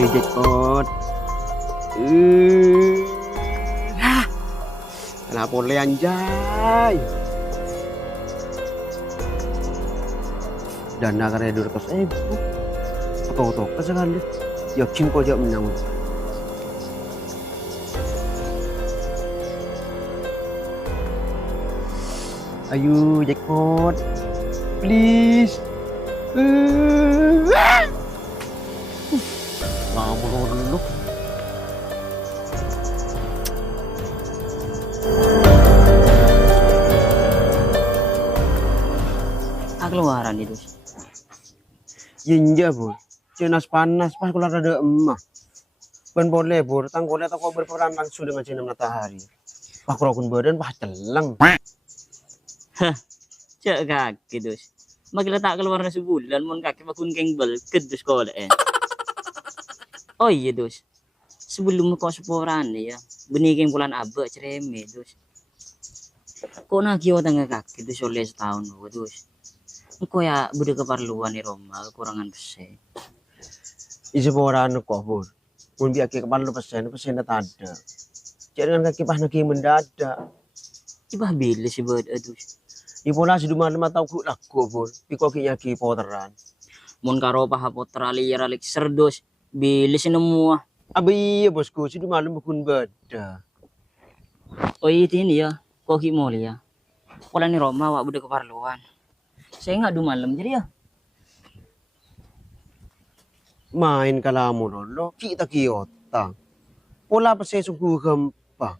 Ayo jackpot. Eh, Kenapa boleh anjay? Dana karena 200.000. Atau sekali. Yakin kau jawab menang. Ayo jackpot. Please. Lama dulu. Keluaran itu. Yinja bur. Cenas panas pas keluar ada emak. Ben boleh bur. Tang boleh atau kau berperan langsung dengan sinar matahari. Pak rokun badan pas teleng. Cek kaki dus. Makin tak keluar sebulan mun kaki bakun kengbel kedus sekolah Oh iya dus. Sebelum kau seporan ya. Benih bulan abek cereme dus. Kok nagih tengah kaki dus oleh setahun dus. Kok ya bude keperluan di Roma kekurangan besi. Isi boran kok bur. Mun biar keperluan pesen tak ada. Jangan kaki pas naki mendadak. Ibah bila sih buat dus. Ipola si duman matau ku laku bur. Iko ki poteran. Mun karo paha potra liar alik serdos. Bila sih nemu. Abi iya bosku si duman bukun beda. Oh iya ini ya. Kok mau ya. Kalau ni Roma wak bude keperluan. Saya nggak malam jadi ya. Main kalamu lolo. Kita kiota. Pola pesen sungguh gempa.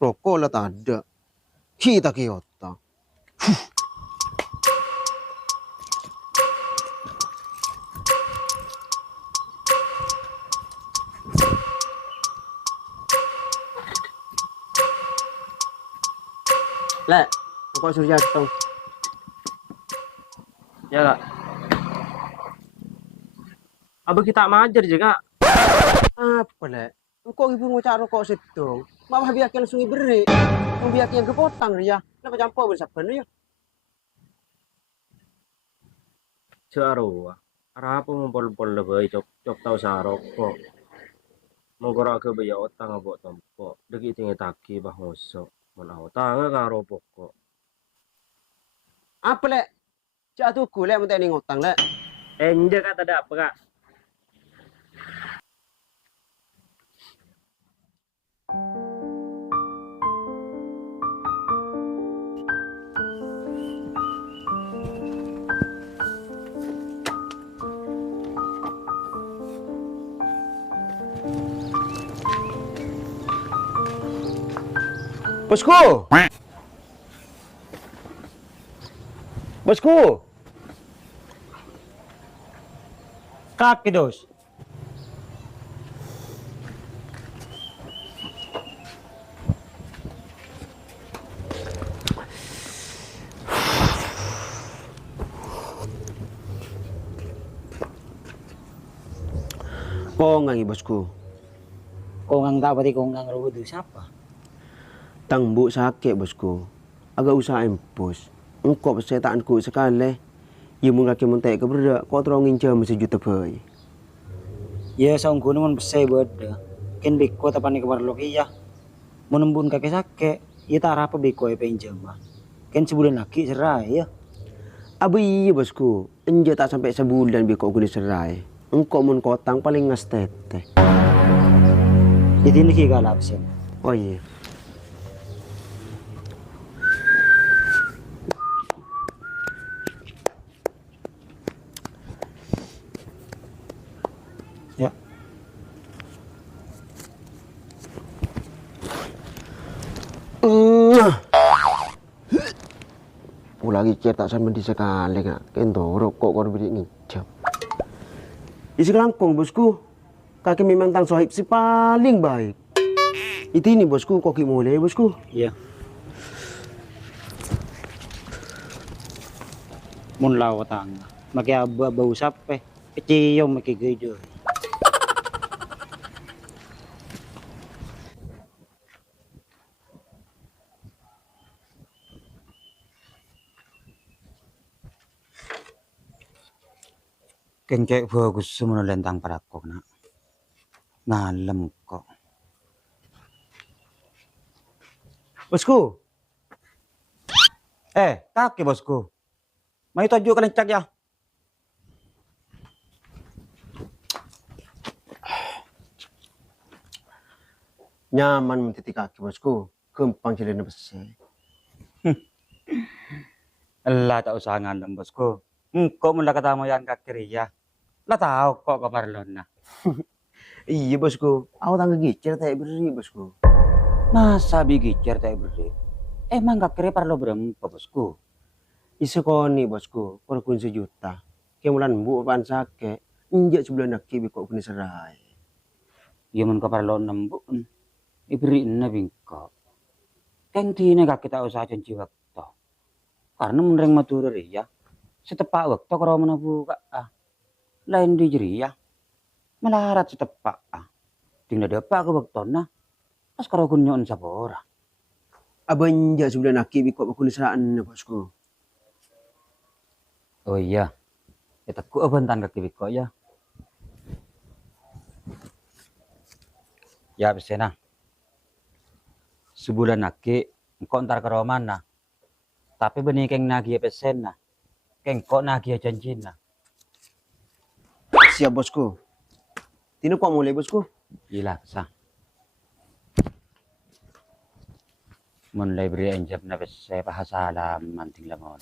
Rokok lah tak ada. Kita kiota. Lah, Rokok Suryato. Ya kak. Abah kita majar juga. Apa le? Engkau ibu ngucap rokok sedong. Mama biar langsung iberi. Biar yang kepotang ya. Kenapa campur bersabar ya? Caro. Arapo ngumpul-pul lebih cok tahu saroko. Mengkorak ke baya otang abok tompo. Deki tinggi taki bah ngosok. Mana otang karo pokok. Apa le? Cak tuku le minta ini ngutang le. Enje kata ada apa kak? Bosku. Bosku. Kaki dos. Kongang bosku. Kongang tak berarti kongang rudu siapa? Tang bu sakit bosku. Agak usah empus. Engkau persetaanku sekali. Ia mengaki mentek ke berdak. Kau terongin jam sejuta bayi. Ya saungku namun besai beda. Ken beko tapani kebar loki ya. Menembun kakek sakit. Ya tak apa beko ya pinjam mah. Ken sebulan lagi serai ya. Abi iya bosku. Enja tak sampai sebulan beko gue diserai. Engkau mun kotang paling ngastete. Jadi ini kira lapsen. Oh iya. Ya. Lagi cetak sama di sekali kak. Kento rokok kau beri ngijam. Isi kelangkung bosku. Kaki memang tang sohib si paling baik. Itu ini bosku koki mulai bosku. Iya. Mun lawa tanga. Maki aba bau sape. Keciyo maki gejo. Kengkek bagus semua lentang parakok nak. Ngalem kok. Bosku, Kaki bosku. Mau tuju kalian cak ya. nyaman mentiti kaki bosku. Kempang cilin besar. Lah tak usah ngalem bosku. Engkau mula kata mau yang kaki ya. Lah tahu kok keparlon nah. Iya bosku, aku tangga gicir tak beri bosku. Masa bigicir tak beri. Emang kaki parlo berempa bosku. Isekoni bosku, perkun sejuta. Kemulan bu pan sake, injak sebulan nak kibi kok kini serai. Ya mun keparlon nembuk. Iberi na bingkok. Keng tine kaki tak usah janji waktu. Karena menreng matur ya. Setepak waktu kalau mana buka lain di jeri ya. Melarat setepak tinggal dapat ke waktu nah. Pas kalau kunyon sabora. Abang injak sebulan nak kibi kok kini seraan bosku. Oh iya. Ya takut abentan kaki biko ya. Ya pesena. Sebulan naki engkau ntar ke mana. Tapi benih keng nagi pesen nah. Keng kok nagi janji nah. Siap bosku. Tino kok mulai bosku? Gila sah. Mulai beri anjab na pesen bahasa alam manting lah mau.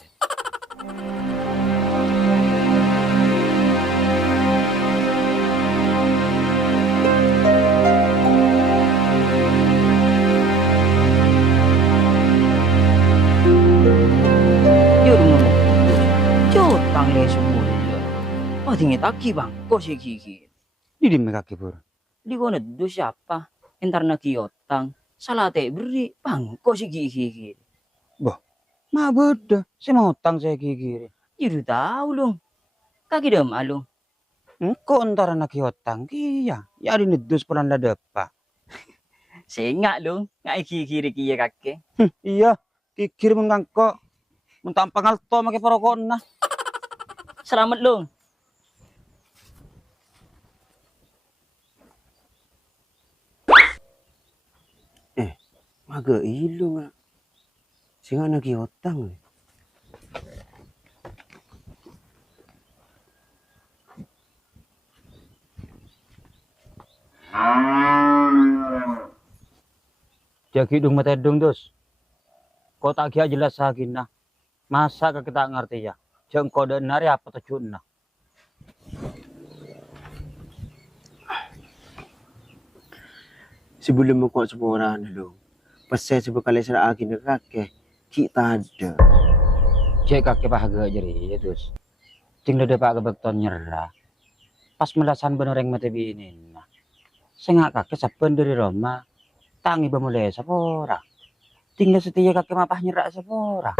Tang le sebulan. Oh tinggi taki bang, kok si kiki. Di kaki pur. Di kono do siapa? Entar na kiotang. Salah te beri bang, kok si kiki. Ma bodoh. Saya mau utang saya gigi. Jiru tahu long. Kaki dem alung. Engkau antara nak utang iya. Ya ada nedus pelan lah depa. Sengak long, ngai kiki kia kake. Iya. Kikir mengangkok. Mentampang alto make porokon nah. Selamat long. Maga ilung ah. Singa nak otang. Jaki dung mata dung dos. Kau tak kira jelas sakin nah. Masa kita ngerti ya. Jeng kode nari apa tujuan nah. Sebelum mo kok sepora dulu. Pasal sebekali sera akin kakek. Kita ada. Cek kaki bahagia jadi ya dos. Jeng dada pak kebekton nyerah. Pas melasan bener yang mati bini nah. Sengak kakek saben dari Roma. Tangi bemulai sepora. Tinggal setia kakek mapah nyerah sepora.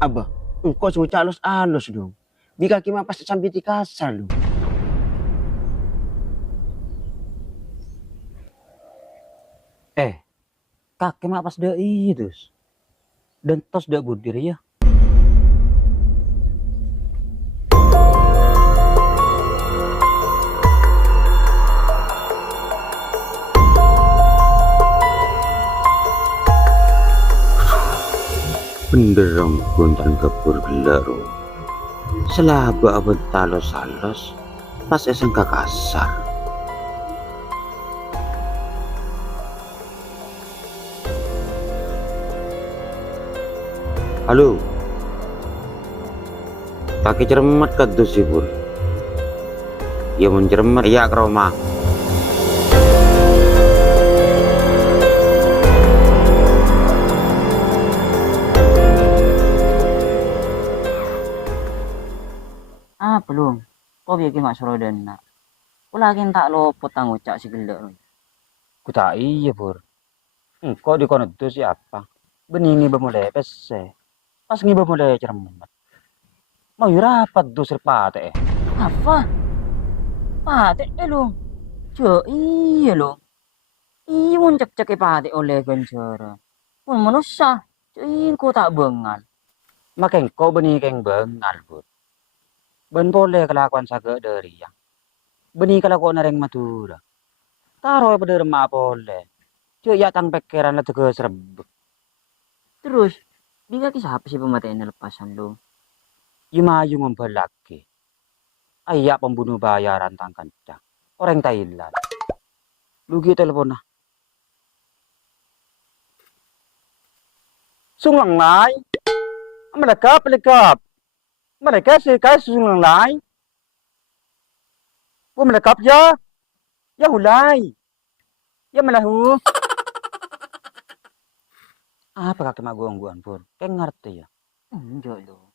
Abah, engkau semua calus-alus dong. Di kaki mah pasti sampai di kasar dong. Kakek mah pas dah itu. Dan tos dah budir ya. Penderang puntan kepur gelaro. Selaba abad talos-alos. Pas esengka kasar. Halo. Pakai cermat kadus sih pur. Ya mun cermat ya ke rumah. Belum. Kau bikin mak suruh dan nak. Kau lagi tak lopot tang ucap si gelak. Ku tak iya pur. Engkau di kono itu siapa? Beningi bemulai pese. Pas ngi bemulai cermat. Mau rapat tuh serpate. Apa? Pate lo. Cuk, iya lo. Iya mun cek-cek pate oleh gancara. Mun manusia. Cuk, kau tak bengal. Makeng kau benih keng bengal pur. Ben boleh kelakuan sage dari yang. Beni kelakuan nareng matura. Taruh pada remah boleh. Cuk ya tang pikiran lah tege serebek. Terus, di kaki siapa sih pemataian lepasan lo? Yumayu membelaki. Ayak pembunuh bayaran tang kencang. Orang Thailand. Lugi telepon nah. Sunglang lai. Melekap. Mereka sekai sunglang lai. Wo melekap ya. Ya hulai. Ya melahu. Apa kakek mak gangguan pun? Kayak ngerti ya. Enggak lo.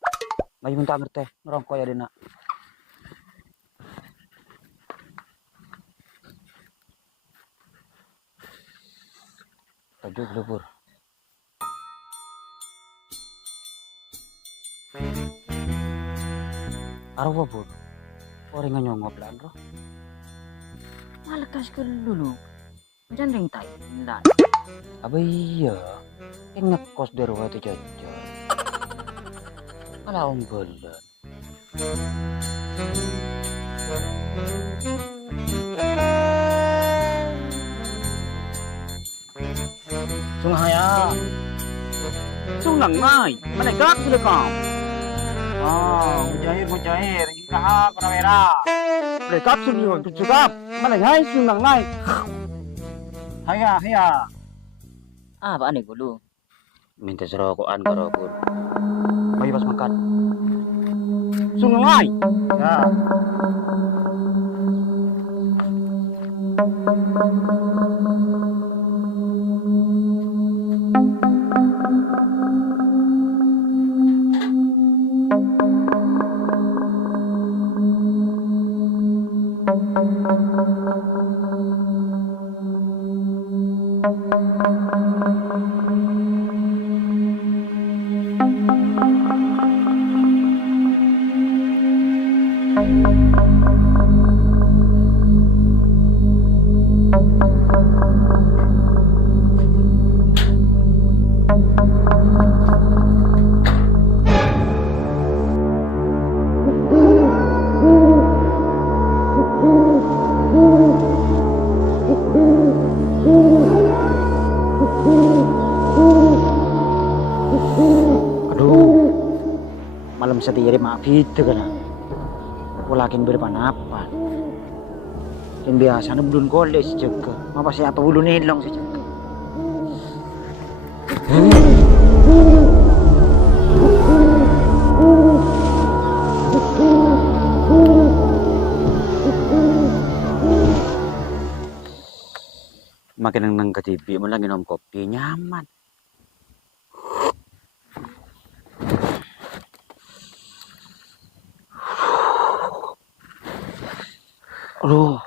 Mayu minta ngerti. Ngerongkok ya dina. Tajuk lu pur. Arwa pur. Orang nyongop lan roh. Malah kas ke dulu. Jangan ring Thailand. Apa iya? Kayak ngekos di rumah itu jajan. Malah om belan. Sungai ya. Sunang mai. Mana gak sudah kau? Ah, mujair. Ingkah perawera. Lekap sudah cukup. Mana hai sunang mai. Haya. Ah, apa aneh gue lu? Minta serokokan karo pur. Ayo pas makan. Sunang mai. Ya. Aduh, malam setiri maaf itu kan. Walakin berpanapan. Dan biasanya belum koles juga. Apa siapa bulu nelong sih juga. Makin nang ke TV, malah minum kopi nyaman. Aduh,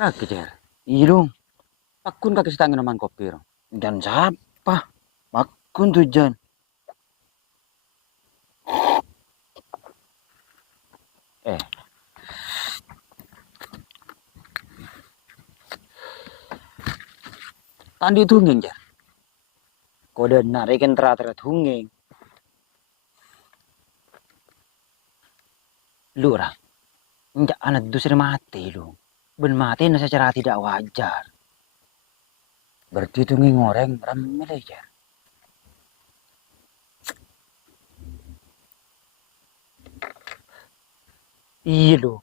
kaki cer. Iya dong. Pakun kaki setangin minuman kopi dong. Dan siapa? Pakun tuh Jan. Tandi tunging jar. Kode narikin terat tunging. Lurah. Enggak anak dusir mati lu. Ben mati na secara tidak wajar. Berarti itu ngoreng ramai aja. Iya lu.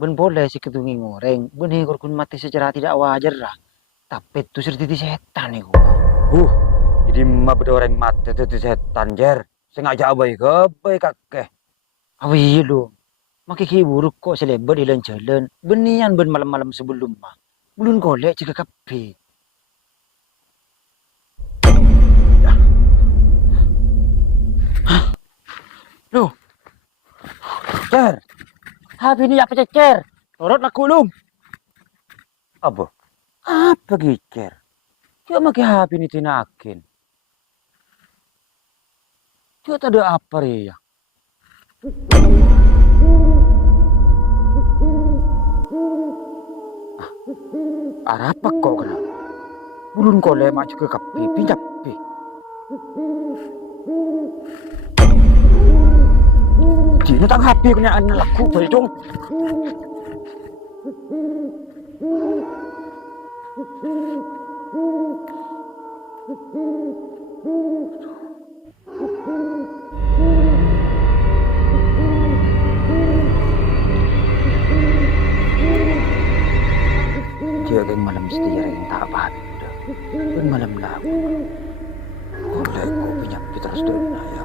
Ben boleh sih ketungi ngoreng. Ben hinggur kun mati secara tidak wajar lah. Tapi itu serti setan nih gua. Jadi mah beda orang mati itu setan jar. Sengaja abai kakek. Apa iya lu. Makiki buruk kok selebar di jalan. Benian ben malam-malam sebelum mah. Belum golek jika kape. Hah? Loh. Cer. Habis ini apa cer? Torot aku lum. Apa? Apa gicer? Cuma ke habis ini tinakin. Cuma tadi apa ya? Arapa kok kena? Bulun kole maju ke kapi, pinjapi. Cina tang HP kena anak laku bae dong. Dia yang malam setia yang tak apa udah. Pun malam laku. Oleh ku pinjam terus tuh ya.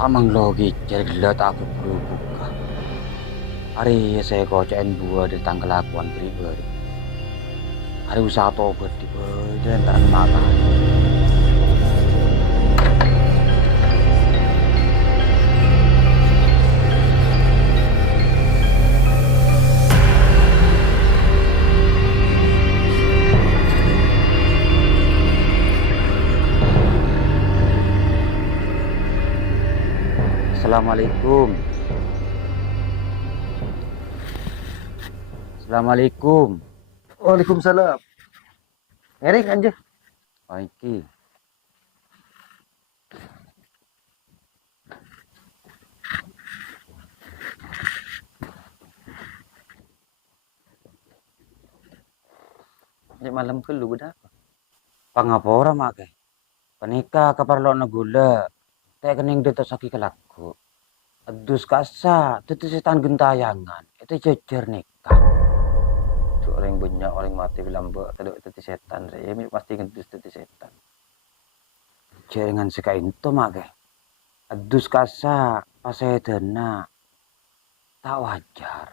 Tamang logi jadi gila tak aku buka. Hari saya kocain buah di tanggal lakuan pribadi. Hari usaha tobat di dan tak mata. Assalamualaikum. Assalamualaikum. Waalaikumsalam. Erik aja. Oh, iki. Di malam ke lu beda. Pangapora make. Panika kaparlo na gula. Teh kening dito saki kelaku. Adus kasa, itu setan gentayangan. Itu jejer nikah. Orang banyak orang mati bilang buat tadi itu setan. Saya pasti ngendus itu setan. Jaringan sekain itu make. Adus kasa, pas saya dana. Tak wajar.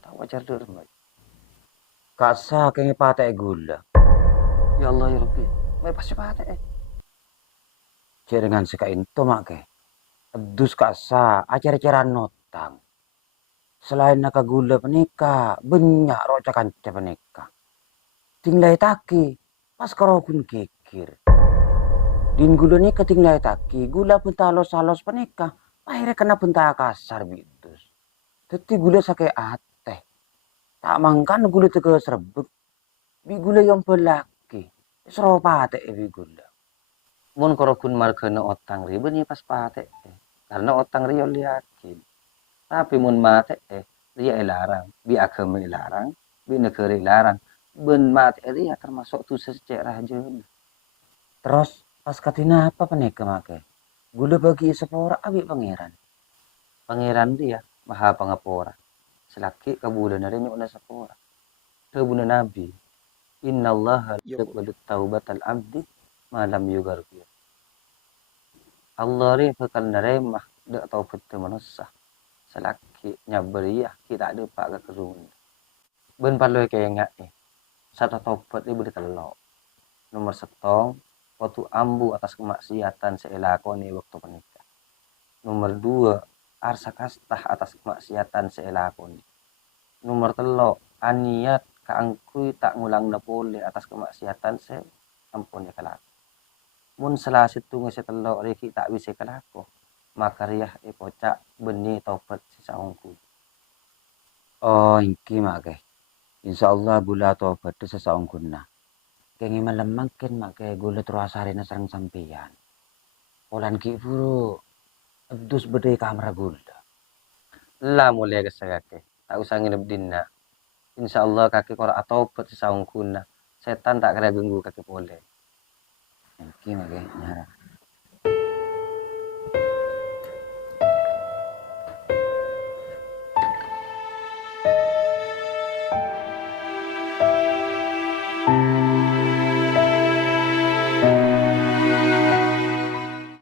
Tak wajar dulu. Kasa kayaknya patek gula. Ya Allah ya Rabbi. Baik pasti patek. Jaringan sekain itu make. Adus kasa, acara-acara notang. Selain nakagula penika, banyak roca kanca penika. Tinglay taki, pas karokun kikir. Din gula ni katinglay taki, gula pun talos-talos penika. Akhirnya kena pun kasar bitus. Teti gula sakay ate. Tak mangkan gula tega serbek. Bi gula yang pelaki. Seropa ate bi gula. Mun karokun markana otang riben ya pas pate. Karena otang riyo liakin. Tapi mun mate dia larang, bi agama larang, bi negara larang. Ben mate dia termasuk tuh sejarah aja. Terus pas katina apa penika make? Gula bagi sepora abi pangeran. Pangeran dia maha pangapora. Selaki kabulan na rin yung una sepora. Kabuna nabi. Innallaha yaqbalu taubatal abdi malam yugargir. Allah rin bakal naremah dak taubat manusia. Selaki nyabariah kita ada pak kekerun. Ben paloy kaya nga satu taubat dia boleh telok. Nomor setong waktu ambu atas kemaksiatan seelakon ni waktu penikah. Nomor dua arsa kastah atas kemaksiatan seelakon. Nomor telo aniat kaangkuy tak ngulang na pole atas kemaksiatan se ampun ya kelak. Mun selasit tunga si telo reki tak bisa kelako. Maka riyah ipocak beni taubat si saungku. Oh, ingki make. Insyaallah gula taubat sa saungkun na. Kaya malam makin make gula terasari na sarang sampian. Ulan ki puro adus bedai kamera gula. Lah mulai kesagake. Tak usah nginep din na. Insyaallah kaki kora taubat sa saungkun na. Setan tak kira ganggu kaki boleh. Ingki make nyara.